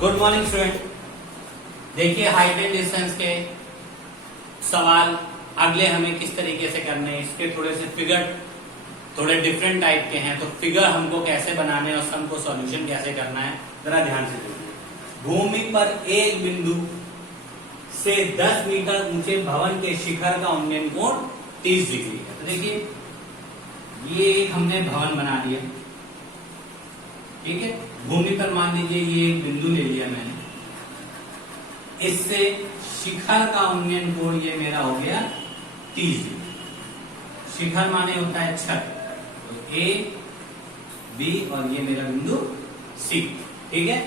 Good morning student. देखिए height and distance के सवाल अगले हमें किस तरीके से करने हैं, इसके थोड़े से फिगर थोड़े डिफरेंट टाइप के हैं, तो फिगर हमको कैसे बनाने हैं और सम को सॉल्यूशन कैसे करना है जरा ध्यान से देखिए। भूमि पर एक बिंदु से 10 मीटर ऊंचे भवन के शिखर का उन्नयन कोण 30 डिग्री है। तो देखिए ये एक हमने भवन बना दिया, ठीक है। भूमि पर मान लीजिए ये एक बिंदु ले लिया मैंने, इससे शिखर का उन्नयन कोण ये मेरा हो गया 30 डिग्री। शिखर माने होता है छत, तो ए बी और ये मेरा बिंदु सी, ठीक है।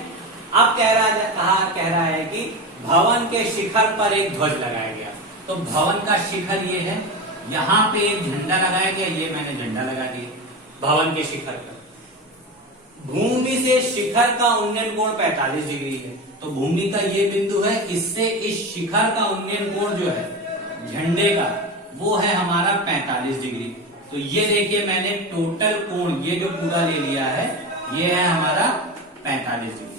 अब कह रहा है कि भवन के शिखर पर एक ध्वज लगाया गया, तो भवन का शिखर ये है, यहां पे एक झंडा लगाया गया, ये मैंने झंडा लगा दिया भवन के शिखर पर। भूमि से शिखर का उन्नयन कोण 45 डिग्री है, तो भूमि का ये बिंदु है, इससे इस शिखर का उन्नयन कोण जो है झंडे का वो है हमारा 45 डिग्री। तो ये देखिए मैंने टोटल कोण ये जो पूरा ले लिया है ये है हमारा 45 डिग्री।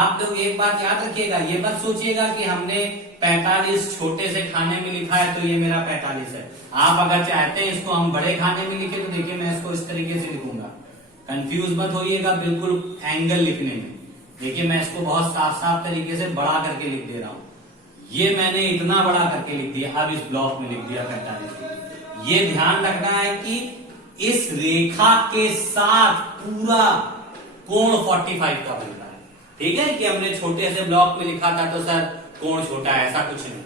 आप लोग एक बात याद रखिएगा, ये मत सोचिएगा कि हमने 45 छोटे से खाने में लिखा है तो ये मेरा 45 है। आप अगर चाहते हैं इसको हम बड़े खाने में लिखे तो देखिए मैं इसको इस तरीके से लिखूंगा, कंफ्यूज मत होइएगा बिल्कुल एंगल लिखने में। देखिए मैं इसको बहुत साफ साफ तरीके से बड़ा करके लिख दे रहा हूं, ये मैंने इतना बड़ा करके लिख दिया, अब इस ब्लॉक में लिख दिया 45। ये ध्यान रखना है कि इस रेखा के साथ पूरा कोण 45 का बन रहा है, ठीक है। कि हमने छोटे से ब्लॉक में लिखा था तो सर कोण छोटा है, ऐसा कुछ नहीं।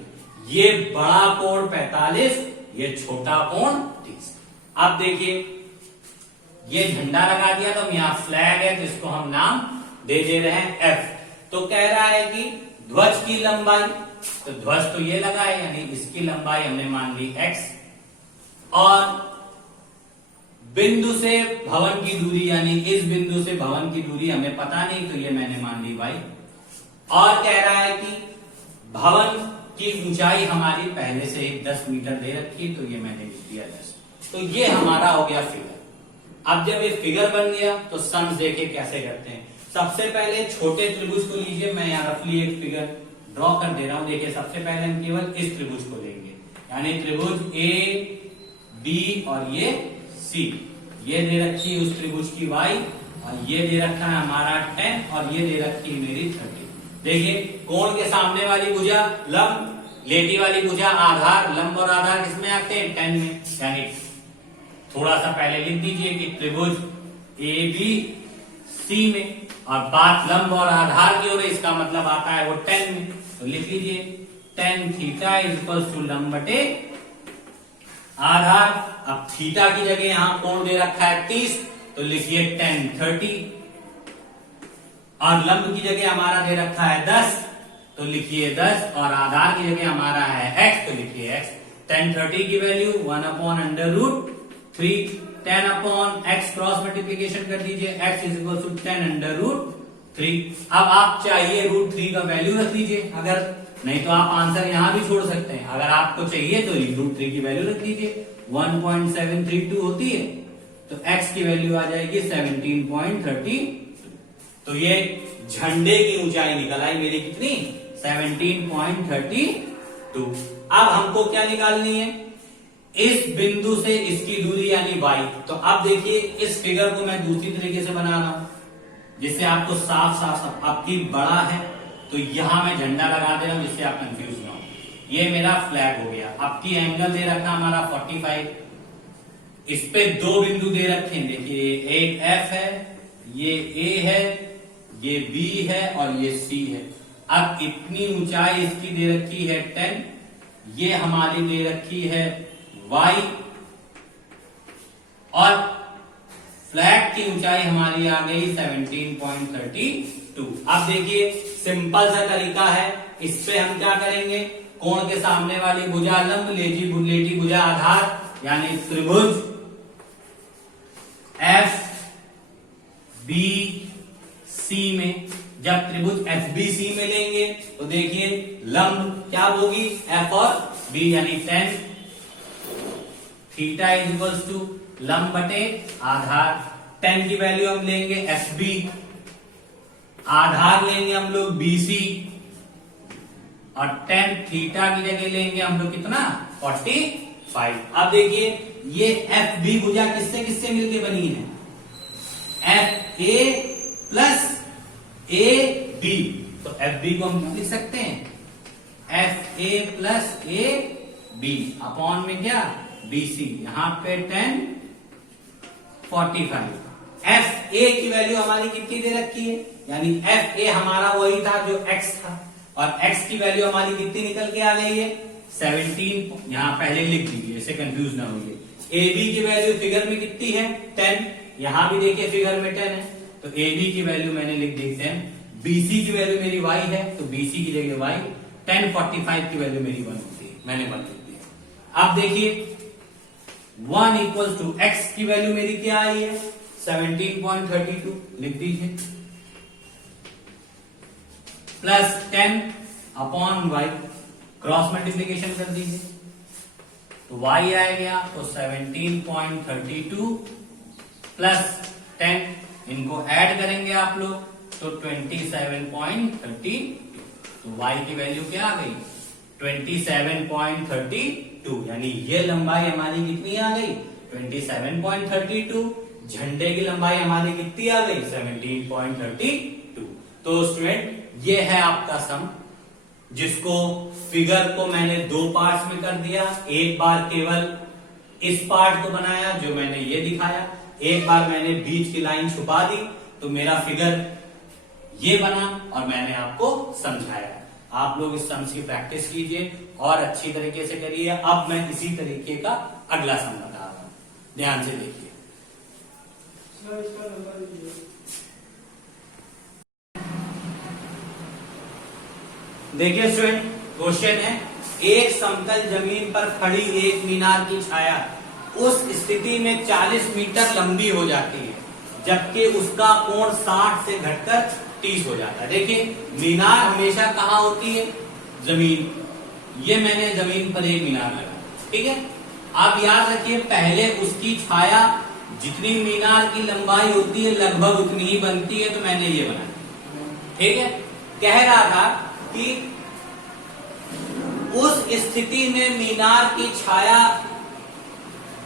ये बड़ा कोण 45, ये छोटा कोण 30। अब देखिए ये झंडा लगा दिया तो यहां फ्लैग है, जिसको हम नाम दे रहे हैं एफ। तो कह रहा है कि ध्वज की लंबाई, तो ध्वज तो ये लगा है यानी इसकी लंबाई हमने मान ली x, और बिंदु से भवन की दूरी यानी इस बिंदु से भवन की दूरी हमें पता नहीं, तो ये मैंने मान ली y। और कह रहा है कि भवन की ऊंचाई हमारी पहले से 10 मीटर दे रखी, तो ये मैंने लिख दिया 10। तो ये हमारा हो गया फिगर। अब जब ये फिगर बन गया तो सम्स देखिए कैसे करते हैं। सबसे पहले छोटे त्रिभुज को लीजिए, मैं यहाँ रफली एक फिगर ड्रॉ कर दे रहा हूं। देखिए सबसे पहले हम केवल इस त्रिभुज को लेंगे, यानी त्रिभुज ए बी और ये सी, ये दे रखी है उस त्रिभुज की y, और ये दे रखा है हमारा 10, और ये दे रखी है मेरी 30। देखिए कोण के सामने वाली भुजा लंब, लेटी वाली भुजा आधार, लंब और आधार किसमें आते हैं 10 में, यानी थोड़ा सा पहले लिख दीजिए कि त्रिभुज ए बी सी में, और बात लंब और आधार की हो रही, इसका मतलब आता है वो 10 में, तो लिख लीजिए tan theta is equal to लंब बटे आधार। अब थीटा की जगह यहां कोण दे रखा है 30, तो लिखिए tan 30, और लंब की जगह हमारा दे रखा है 10, तो लिखिए 10, और आधार की जगह हमारा है x, तो लिखिए x। tan 30 की value 1/√3, 10 upon x cross multiplication कर दीजिए, x इज इक्वल टू 10/√3। अब आप चाहिए √3 का वैल्यू रख लीजिए, अगर नहीं तो आप आंसर यहां भी छोड़ सकते हैं। अगर आपको चाहिए तो √3 की वैल्यू रख लीजिए, 1.732 होती है, तो x की वैल्यू आ जाएगी 17.30। तो ये झंडे की ऊंचाई निकल आई मेरी कितनी 17.32। अब हमको क्या निकालनी है, इस बिंदु से इसकी दूरी यानी y। तो अब देखिए इस फिगर को मैं दूसरी तरीके से बना रहा हूं, जिससे आपको साफ साफ आपकी बड़ा है तो यहां मैं झंडा लगा दे रहा हूं, जिससे आप कंफ्यूज ना हो। ये मेरा फ्लैग हो गया। आपकी एंगल दे रखा हमारा 45, इस पे दो बिंदु दे रखे हैं, देखिए एक F है, ये A है, ये B है और ये C है। अब इतनी ऊंचाई इसकी दे रखी है 10, ये हमारी दे रखी है y, और फ्लैग की ऊंचाई हमारी आ गई 17.32। अब देखिए सिंपल सा तरीका है, इस पे हम क्या करेंगे, कोण के सामने वाली भुजा लंब, लेटी भुजा आधार, यानी त्रिभुज एफ बी सी में, जब त्रिभुज एफ बी सी में लेंगे तो देखिए लंब क्या होगी एफ और बी, यानी 10 थीटा इज इक्वल टू लंब बटे आधार 10 की वैल्यू हम लेंगे FB, आधार लेंगे हम लोग BC, और tan थीटा की जगह लेंगे हम लोग कितना 45। अब देखिए ये FB भुजा किससे किससे मिलके बनी है, FA प्लस AB, तो FB को हम लिख सकते हैं FA प्लस AB अपॉन में क्या BC, यहां पे 10 45। FA की वैल्यू हमारी कितनी दे रखी है, यानी FA हमारा वही था जो X था, और X की वैल्यू हमारी कितनी निकल के आ गई है 17, यहां पहले लिख दीजिए इससे कंफ्यूज ना होइए। AB की वैल्यू फिगर में कितनी है 10, यहां भी देखिए फिगर में 10 है, तो AB की वैल्यू मैंने लिख दी 10। BC की वैल्यू मेरी Y है, तो BC की जगह Y, 1045 की वैल्यू मेरी 1 होती है, मैंने 1 लिख दिया। अब देखिए 1 इक्वल टू X की वैल्यू मेरी क्या आई है 17.32, लिख दीजिए, plus 10 upon Y, cross multiplication कर दीजिए, तो Y आ गया, तो 17.32 प्लस 10, इनको ऐड करेंगे आप लोग तो 27.32, तो Y की वैल्यू क्या आ गई 27.32, यानी ये लंबाई हमारी कितनी आ गई 27.32, झंडे की लंबाई हमारी कितनी आ गई 17.32। तो स्टूडेंट ये है आपका सम, जिसको फिगर को मैंने 2 पार्ट्स में कर दिया, एक बार केवल इस पार्ट को बनाया जो मैंने ये दिखाया, एक बार मैंने बीच की लाइन छुपा दी, तो मेरा फिगर ये बना और मैंने आपको समझाया। आप लोग इस सम्स की प्रैक्टिस कीजिए और अच्छी तरीके से करिए। अब मैं इसी तरीके का अगला सम बता रहा हूं, ध्यान से देखिए। देखिए स्टूडेंट, क्वेश्चन है, एक समतल जमीन पर खड़ी एक मीनार की छाया उस स्थिति में 40 मीटर लंबी हो जाती है, जबकि उसका कोण 60 से घटकर 30 हो जाता है। देखिए मीनार हमेशा कहाँ होती है, जमीन, ये मैंने जमीन पर एक मीनार लगा, ठीक है। आप याद रखिए पहले उसकी छाया जितनी मीनार की लंबाई होती है लगभग उतनी ही बनती है, तो मैंने ये बनाया, ठीक है। कह रहा था कि उस स्थिति में मीनार की छाया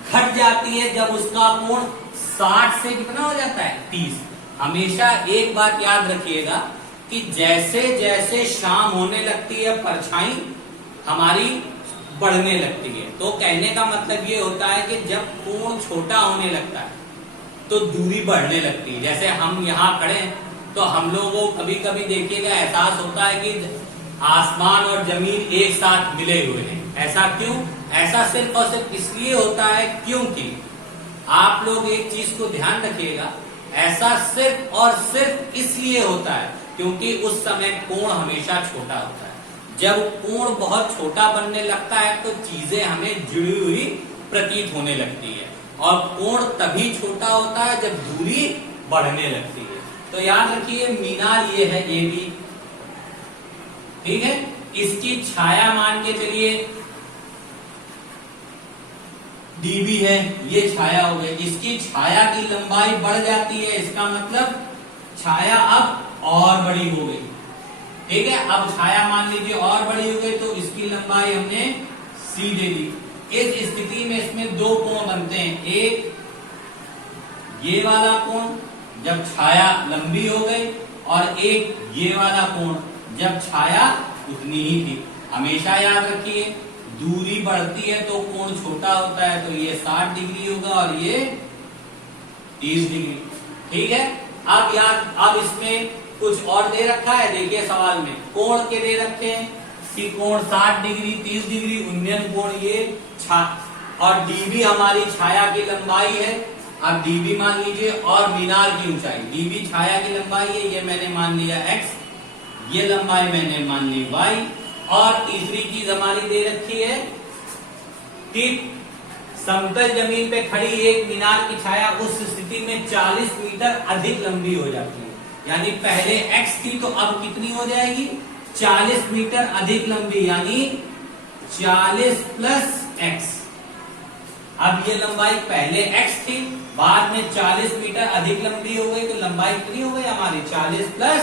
घट जाती है जब उसका कोण 60 से कितना हो जाता है 30। हमेशा एक बात याद रखिएगा कि जैसे जैसे शाम होने लगती है परछाई हमारी बढ़ने लगती है, तो कहने का मतलब ये होता है कि जब कोण छोटा होने लगता है तो दूरी बढ़ने लगती है। जैसे हम यहाँ खड़े हैं तो हम लोगों को कभी कभी देखिएगा एहसास होता है कि आसमान और जमीन एक साथ मिले हुए हैं। ऐसा क्यों? ऐसा सिर्फ और सिर्फ इसलिए होता है क्योंकि आप लोग एक चीज को ध्यान रखिएगा, ऐसा सिर्फ और सिर्फ इसलिए होता है क्योंकि उस समय कोण हमेशा छोटा होता है। जब कोण बहुत छोटा बनने लगता है तो चीजें हमें जुड़ी हुई प्रतीत होने लगती है, और कोण तभी छोटा होता है जब दूरी बढ़ने लगती है। तो याद रखिए मीनार ये है AB, ठीक है। इसकी छाया मान के चलिए dB है, ये छाया हो गई। इसकी छाया की लंबाई बढ़ जाती है, इसका मतलब छाया अब और बड़ी हो गई, ठीक है। अब छाया मान लीजिए और बड़ी हो गई तो इसकी लंबाई हमने C दे दी। इस स्थिति में इसमें दो कोण बनते हैं, एक ये वाला कोण जब छाया लंबी हो गई, और एक ये वाला कोण जब छाया उतनी ही थी। हमेशा याद रखिए दूरी बढ़ती है तो कोण छोटा होता है, तो ये 60 डिग्री होगा और ये 30 डिग्री, ठीक है। अब इसमें कुछ और दे रखा है, देखिए सवाल में कोण के दे रखे हैं कि कोण 60 डिग्री 30 डिग्री, उन्नयन कोण ये और dB हमारी छाया की लंबाई है। अब dB मान लीजिए और मीनार की ऊंचाई, dB छाया की लंबाई है, ये मैंने मान लिया x, ये लंबाई मैंने मान ली y, और तीसरी चीज हमारी दे रखी है कि समतल जमीन पे खड़ी एक मीनार की छाया उस स्थिति में 40 मीटर अधिक लंबी हो जाती है। यानी पहले x थी तो अब कितनी हो जाएगी 40 मीटर अधिक लंबी, यानी 40 प्लस x, अब ये लंबाई पहले x थी, बाद में 40 मीटर अधिक लंबी हो गई, तो लंबाई कितनी हो गई हमारी 40 प्लस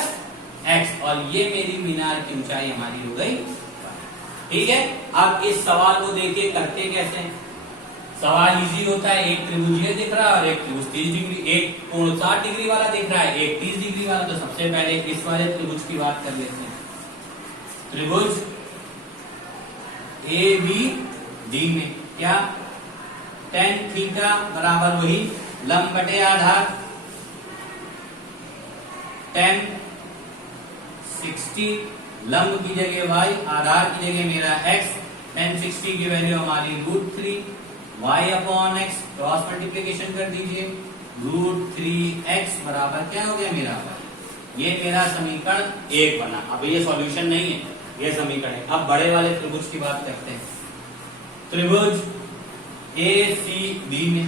x, और ये मेरी मीनार की ऊंचाई हमारी हो गई। ठीक है, अब इस सवाल को देखिए करते कैसे हैं। सवाल इजी होता है, एक त्रिभुज ये दिख रहा है और एक त्रिभुज 30 डिग्री, एक कोण 60 डिग्री वाला दिख रहा है, एक 30 डिग्री वाला। तो सबसे पहले इस वाले त्रिभुज की बात कर लेते हैं। त्रिभुज ए बी डी में क्या tan थीटा बराबर वही लंब बटे आधार tan 60, लंब की जगह y, आधार की जगह मेरा x। tan 60 की वैल्यू हमारी √3 y upon x, cross multiplication कर दीजिए, √3x बराबर क्या हो गया मेरा y। ये मेरा समीकरण 1 बना। अब ये सॉल्यूशन नहीं है, ये समीकरण है। अब बड़े वाले त्रिभुज की बात करते हैं। त्रिभुज ACB में,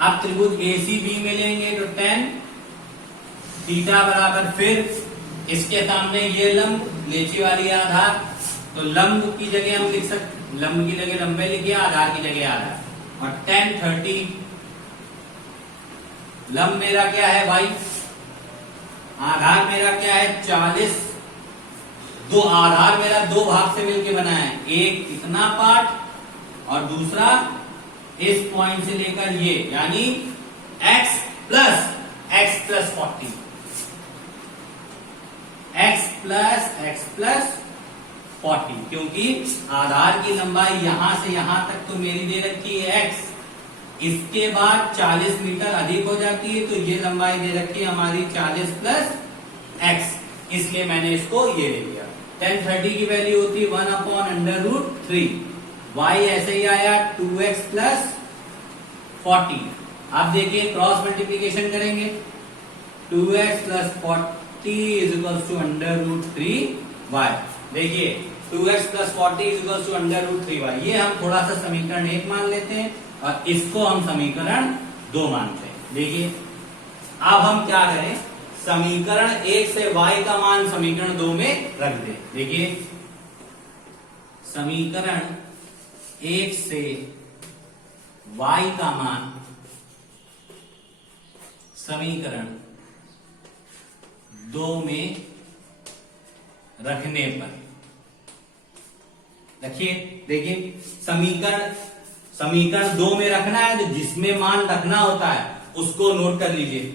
अब त्रिभुज ACB में लेंगे तो tan थीटा बराबर, फिर इसके सामने ये लंब, नीचे वाली आधार, तो लंब की जगह हम लिख सकते, लंब की जगह लंबे लिखिए, आधार की जगह आधार, और tan 30, लंब मेरा क्या है y, आधार मेरा क्या है 40, दो आधार मेरा दो भाग से मिलके बना है, एक इतना पार्ट और दूसरा इस पॉइंट से लेकर ये, यानी x प्लस 40, x प्लस 40, क्योंकि आधार की लंबाई यहां से यहां तक तो मेरी दे रखी है x, इसके बाद 40 मीटर अधिक हो जाती है, तो ये लंबाई दे रखी है हमारी 40 प्लस x, इसलिए मैंने इसको ये ले लिया। tan 30 की वैल्यू होती है 1 अपॉन √3, y ऐसे ही आया 2x प्लस 40। आप देखिए क्रॉस मल्टीप्लीकेशन करेंगे, 2x plus 40 is equals to √3y। देखिए 2x plus 40 is equals to √3y। ये हम थोड़ा सा समीकरण 1 मान लेते हैं और इसको हम समीकरण 2 मानते हैं। देखिए अब हम क्या करें, समीकरण 1 से y का मान समीकरण 2 में रख दे। देखिए समीकरण 1 से y का मान समीकरण 2 में रखने पर, रखिए, देखिए समीकरण 2 में रखना है, तो जिसमें मान रखना होता है उसको नोट कर लीजिए।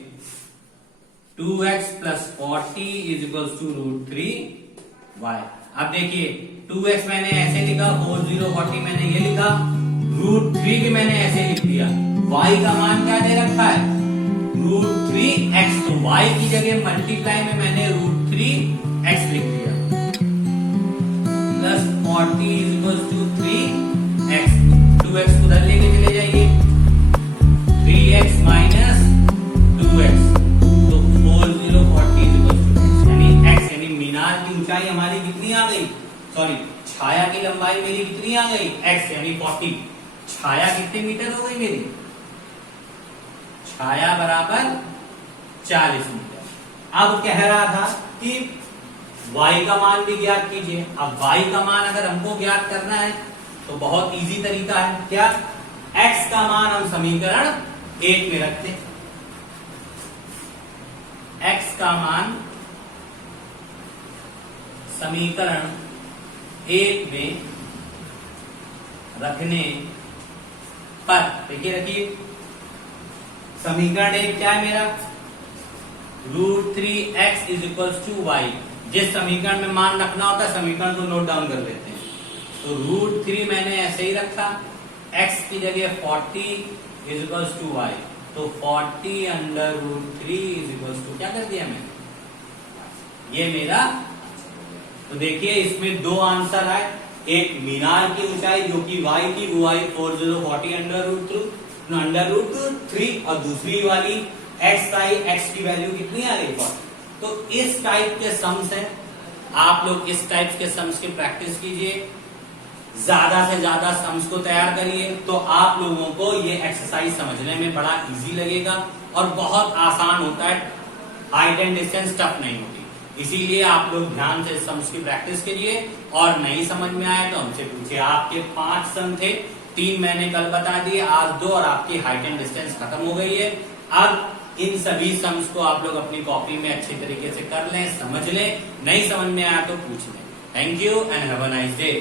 2x plus 40 is equals to √3y। अब देखिए 2x मैंने ऐसे लिखा, 40 मैंने ये लिखा, √3 भी मैंने ऐसे लिख दिया। y का मान क्या दे रखा है √3x, तो y की जगह मल्टीप्लाई में मैंने √3x लिख दिया, plus 40 is equals to 3x। 2x उधर लेके चले जाइए, 3x माइनस 2x, तो 40 इज इक्वल्स टू x, यानी x, यानी मीनार की ऊंचाई हमारी कितनी आ गई, सॉरी छाया की लंबाई मेरी कितनी आ गई x, यानी 40। छाया कितने मीटर हो गई मेरी, छाया बराबर 40 मीटर। अब कह रहा था कि y का मान भी ज्ञात कीजिए। अब y का मान अगर हमको ज्ञात करना है तो बहुत इजी तरीका है, क्या, x का मान हम समीकरण 1 में रखते हैं। x का मान समीकरण 1 में रखने पर, देखिए रखिए समीकरण 1 क्या है मेरा, √3x is equals to y। जिस समीकरण में मान रखना होता है समीकरण को नोट डाउन कर लेते हैं। तो √3 मैंने ऐसे ही रखा, x की जगह 40 इज इक्वल्स टू y, तो 40 अंडर √3 इज इक्वल्स टू क्या कर दिया मैंने, ये मेरा। तो देखिए इसमें दो आंसर आए, एक मीनार की ऊंचाई जो कि y की, वो आई 4040 अंडर √3, और दूसरी वाली x की वैल्यू कितनी आ रही, 40। तो इस टाइप के सम्स है, आप लोग इस टाइप के सम्स की प्रैक्टिस कीजिए, ज्यादा से ज्यादा सम्स को तैयार करिए, तो आप लोगों को ये एक्सरसाइज समझने में बड़ा इजी लगेगा और बहुत आसान होता है, हाइट एंड डिस्टेंस टफ नहीं होती। इसीलिए आप लोग ध्यान से सम्स की प्रैक्टिस कीजिए और नहीं समझ में आया तो हमसे पूछिए। आपके 5 सम थे, 3 मैंने कल बता दिए, आज 2, और आपकी हाइट एंड डिस्टेंस खत्म हो गई है। अब इन सभी सम्स को आप लोग अपनी कॉपी में अच्छी तरीके से कर लें, समझ लें, नहीं समझ में आया तो पूछ लें। Thank you and have a nice day.